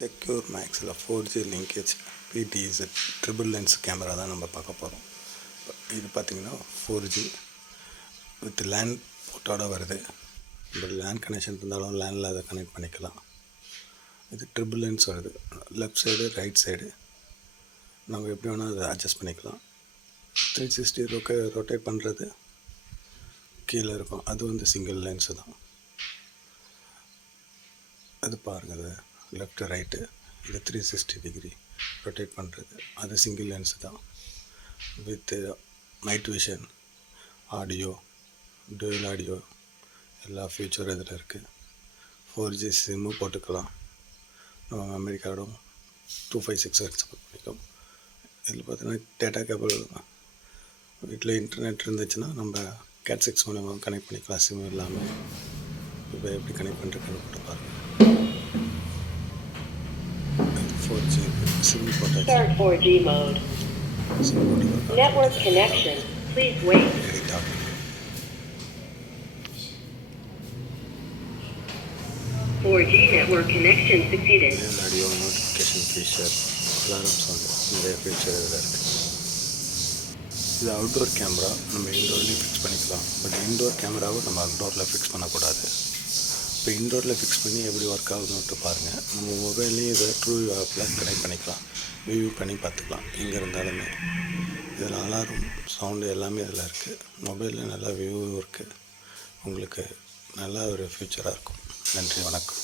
Secure மேக்ஸில் 4G linkage PTZ triple lens camera தான் நம்ம பார்க்க போகிறோம். இது பார்த்திங்கன்னா 4G வித் லேண்ட் போட்டோட வருது. இந்த லேண்ட் கனெக்ஷன் இருந்தாலும் லேண்டில் அதை கனெக்ட் பண்ணிக்கலாம். இது ட்ரிபிள் லென்ஸ் வருது. லெஃப்ட் சைடு ரைட் சைடு நம்ம எப்படி வேணால் அதை அட்ஜஸ்ட் பண்ணிக்கலாம். 360 ரொட்டேட் பண்ணுறது கீழே இருக்கும். அது வந்து சிங்கிள் லென்ஸு தான். அது பாருங்கள், அது லெஃப்ட் ரைட்டு, இது 360 டிகிரி ரொட்டேட் பண்ணுறது அது சிங்கிள் லென்ஸு தான். With night vision, audio, dual audio எல்லா ஃபியூச்சரும் இதில் இருக்குது. 4G சிம்மு போட்டுக்கலாம். நம்ம மெமரி கார்டும் 256 வரைக்கும் சப்போர்ட் பண்ணிக்கலாம். இதில் பார்த்தீங்கன்னா டேட்டா கேபிள் வீட்டில் இன்டர்நெட் இருந்துச்சுன்னா நம்ம Cat6 மூலமாக கனெக்ட் பண்ணிக்கலாம். சிம் இல்லாமல் இப்போ எப்படி கனெக்ட் பண்ணுறதுன்னு போட்டு பாருங்கள். 4G SIM போட்டாச்சு. Start 4G mode. SIM போட்டு Network connection. Please wait. Edit ஆகும். 4G network connection succeeded. Audio, notification feature, alarm sound, நிறைய ஃபீச்சர் இதில் இருக்குது. இது அவுட்டோர் கேமரா, நம்ம இன்டோர்லேயும் ஃபிக்ஸ் பண்ணிக்கலாம். பட் இன்டோர் கேமராவை நம்ம அவுட்டோரில் ஃபிக்ஸ் பண்ணக்கூடாது. இப்போ இன்டோரில் ஃபிக்ஸ் பண்ணி எப்படி ஒர்க் ஆகுதுன்ட்டு பாருங்கள். நம்ம மொபைல்லையும் இதை ட்ரூ ஆப்பில் கனெக்ட் பண்ணிக்கலாம். வியூ பண்ணி பார்த்துக்கலாம் எங்கே இருந்தாலுமே. இதில் அலாரம் சவுண்டு எல்லாமே இதில் இருக்குது. மொபைலில் நல்லா வியூ இருக்குது. உங்களுக்கு நல்ல ஒரு ஃபியூச்சராக இருக்கும். நன்றி, வணக்கம்.